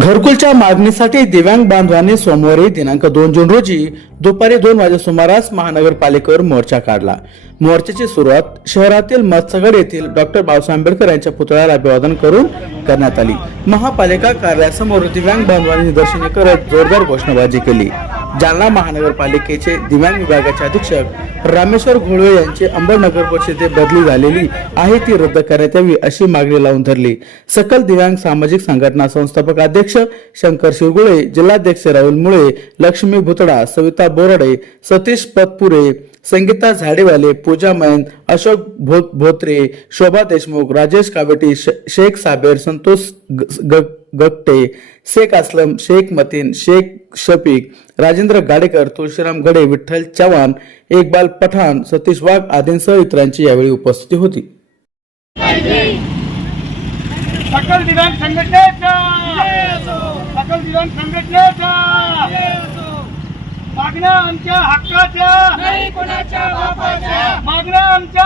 घरकुलच्या मागणीसाठी दिव्यांग बांधवांनी सोमवारी दिनांक दोन जून रोजी दुपारी दोन वाजे सुमारास महानगरपालिकेवर मोर्चा काढला. मोर्चाची सुरुवात शहरातील मत्सगड येथील डॉक्टर बाबासाहेब आंबेडकर यांच्या पुतळ्याला अभिवादन करून करण्यात आली. महापालिका कार्यालयासमोर दिव्यांग बांधवांनी निदर्शने करत जोरदार घोषणाबाजी केली. जालना महानगरपालिकेचे दिव्यांग विभागाचे अधीक्षक रामेश्वर घोळवे यांची अंबरनगर परिषदेत बदली झालेली आहे ती रद्द करण्यात यावी अशी मागणी लावून धरली. सकल दिव्यांग सामाजिक संघटना संस्थापक अध्यक्ष शंकर शिरगुळे जिल्हाध्यक्ष राहुल मुळे लक्ष्मी भुतडा सविता बोराडे सतीश पतपुरे संगीता झाडेवाले पूजा मैन अशोक भो भोत्रे शोभा देशमुख राजेश कावेटी शेख साबेर संतोष ग- ग- गट्टे शेख असलम शेख मतीन शेख शफीक राजेंद्र गाडेकर तुळशीराम गडे विठ्ठल चव्हाण इक्बाल पठाण सतीश वाघ आदींसह इतरांची यावेळी उपस्थिती होती. सकल दिव्यांग संघटनेचा! सकल दिव्यांग संघटनेचा! मागण्या आमच्या हक्काच्या! मागण्या आमच्या बापाच्या